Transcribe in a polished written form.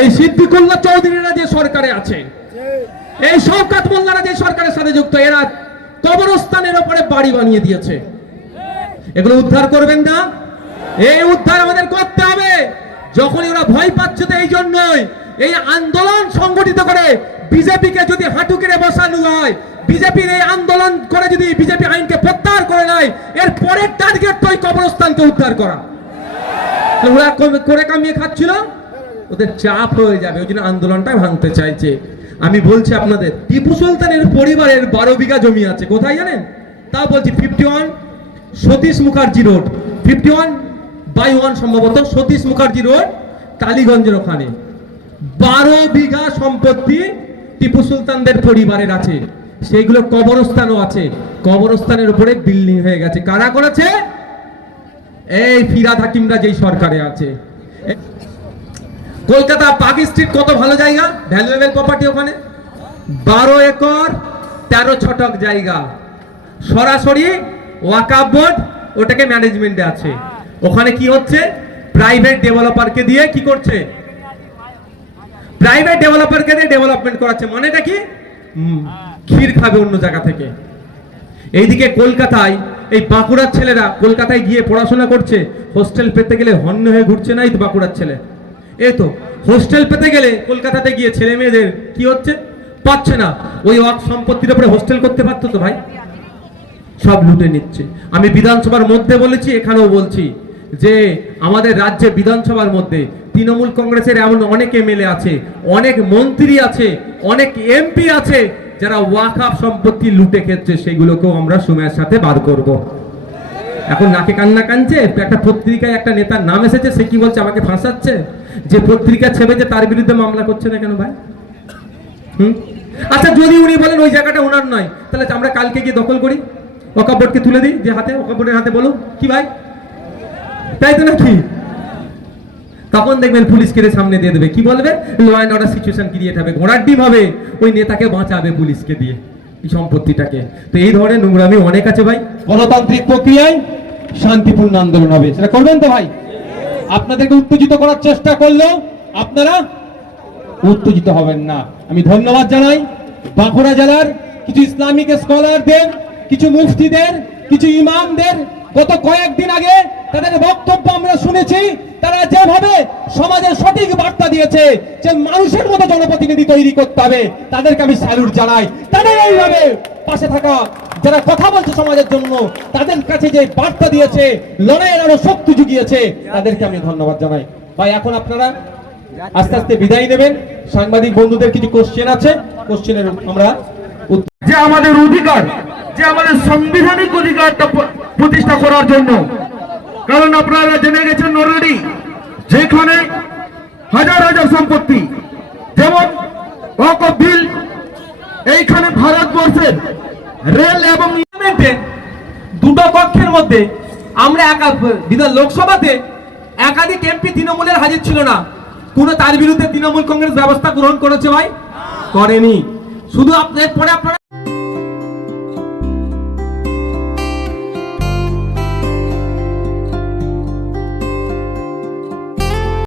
এই সিদ্দিকুল্লাহ চৌধুরীরা যে সরকারে আছে, এই শওকত মোল্লারা যে সরকারের সাথে যুক্ত, এরা কবরস্থানের উপরে বাড়ি বানিয়ে দিয়েছে। এগুলো উদ্ধার করবেন না? এই উদ্ধার আমাদের করতে হবে। যখনই ওরা ভয় পাচ্ছে, তো এই জন্যই এই আন্দোলন সংগঠিত করে বিজেপিকে যদি হাঁটু কেড়ে বসানো হয়, বিজেপির এই আন্দোলন করে যদি বিজেপি আইনকে প্রত্যাহার করে নেয়, এর পরের টার্গেট তো এই কবরস্থানকে উদ্ধার করা। ওরা করে কামিয়ে খাচ্ছিল, ওদের চাপ হয়ে যাবে, ওই জন্য আন্দোলনটা ভাঙতে চাইছে। আমি বলছি আপনাদের, টিপু সুলতানের পরিবারের 12 বিঘা জমি আছে, কোথায় জানেন? তা বলছি 51 সতীশ মুখার্জি রোড, 51/1 সম্ভবত সতীশ মুখার্জি রোড, টালিগঞ্জের ওখানে 12 বিঘা সম্পত্তি টিপু সুলতানদের পরিবারের আছে। সেইগুলো কবরস্থানও আছে, কবরস্থানের উপরে বিল্ডিং হয়ে গেছে। কারা করেছে? এই ফিরাদ হাকিমরা যেই সরকারে আছে। কলকাতা পার্ক স্ট্রিট কত ভালো জায়গা, ভ্যালুয়েবল প্রপার্টি, ওখানে 12 একর 13 ছটক জায়গা, সরাসরি ওয়াকফ বোর্ড ওটাকে ম্যানেজমেন্টে আছে। ওখানে কি হচ্ছে? প্রাইভেট ডেভেলপারকে দিয়ে কি করছে? প্রাইভেট ডেভেলপারকে দিয়ে ডেভেলপমেন্ট করাচ্ছে। মানেটা কি? ক্ষীর খাবে অন্য জায়গা থেকে। এইদিকে কলকাতায় এই বাঁকুড়ার ছেলেরা কলকাতায় গিয়ে পড়াশোনা করছে, হোস্টেল পেতে গেলে হন্য হয়ে ঘুরছে না? এই তো বাঁকুড়ার ছেলে, এই তো হোস্টেল পেতে গেলে কলকাতাতে গিয়ে ছেলে মেয়েদের কি হচ্ছে? পাচ্ছে না। ওই ওয়াক্ফ সম্পত্তির উপরে হোস্টেল করতে পারতো তো ভাই, সব লুটে নিচ্ছে। আমি বিধানসভার মধ্যে বলেছি, এখানেও বলছি যে আমাদের রাজ্যে বিধানসভার মধ্যে তৃণমূল কংগ্রেসের এমন অনেক এমএলএ আছে, অনেক মন্ত্রী আছে, অনেক এমপি আছে যারা ওয়াকফ সম্পত্তি লুটে খেচ্ছে। সেগুলোকেও আমরা সময়ের সাথে বার করব। এখন নাকে কান্না কানছে, একটা পত্রিকায় একটা নেতার নাম এসেছে, সে কি বলছে? আমাকে ফাঁসাচ্ছে। যে পত্রিকা ছেপেছে তার বিরুদ্ধে মামলা করছে না কেন ভাই? আচ্ছা, যদি উনি বলেন ওই জায়গাটা ওনার নয়, তাহলে আমরা কালকে গিয়ে দখল করি, ওয়াকফ বোর্ডকে তুলে দিই, যে হাতে ওয়াকফ বোর্ডের হাতে, বলো কি ভাই? তাই তো নাকি? তখন দেখবেন পুলিশ কেড়ে সামনে দিয়ে দেবে, কি বলবে? Law and order situation create হবে, ঘোড়ার ডিম হবে, ওই নেতাকে বাঁচাবে পুলিশকে দিয়ে এই সম্পত্তিটাকে। তো এই ধরনের নোংরামি অনেক আছে ভাই। গণতান্ত্রিক প্রক্রিয়ায় শান্তিপূর্ণ আন্দোলন হবে, সেটা করবেন তো ভাই? আপনাদেরকে উত্তেজিত করার চেষ্টা করলেও আপনারা উত্তেজিত হবেন না। আমি ধন্যবাদ জানাই বাঁকুড়া জেলার কিছু ইসলামিক স্কলারদের, কিছু মুফতিদের, কিছু ইমামদের। গত কয়েকদিন আগে তাদের বক্তব্য আমরা শুনেছি, তারা যেভাবে সমাজের সঠিক বার্তা দিয়েছে যে মানুষের মতো জনপ্রতিনিধি তৈরি করতে হবে, তাদেরকে আমি স্যালুট জানাই। তাদের এইভাবে পাশে থাকা যারা কথা বলছে সমাজের জন্য, তাদের কাছে যে বার্তা দিয়েছে, লড়াইয়ের আরো শক্তি জুগিয়েছে, তাদেরকে আমি ধন্যবাদ জানাই। ভাই, এখন আপনারা আস্তে আস্তে বিদায় নেবেন। সাংবাদিক বন্ধুদের কিছু কোশ্চেন আছে, কোশ্চেনের আমরা যে আমাদের অধিকার, যে আমাদের সাংবিধানিক অধিকারটা প্রতিষ্ঠা করার জন্য। কারণ আপনারা জেনে গেছেন অলরেডি, যেখানে হাজার হাজার সম্পত্তি, যেমন ওয়াকফ বিল, এইখানে ভারতবর্ষের রেল এবং দুটো কক্ষের মধ্যে আমরা লোকসভাতে একাধিক এমপি তৃণমূলের হাজির ছিল না, কোন তার বিরুদ্ধে তৃণমূল কংগ্রেস ব্যবস্থা গ্রহণ করেছে ভাই? করেনি। শুধু আপনার পরে আপনারা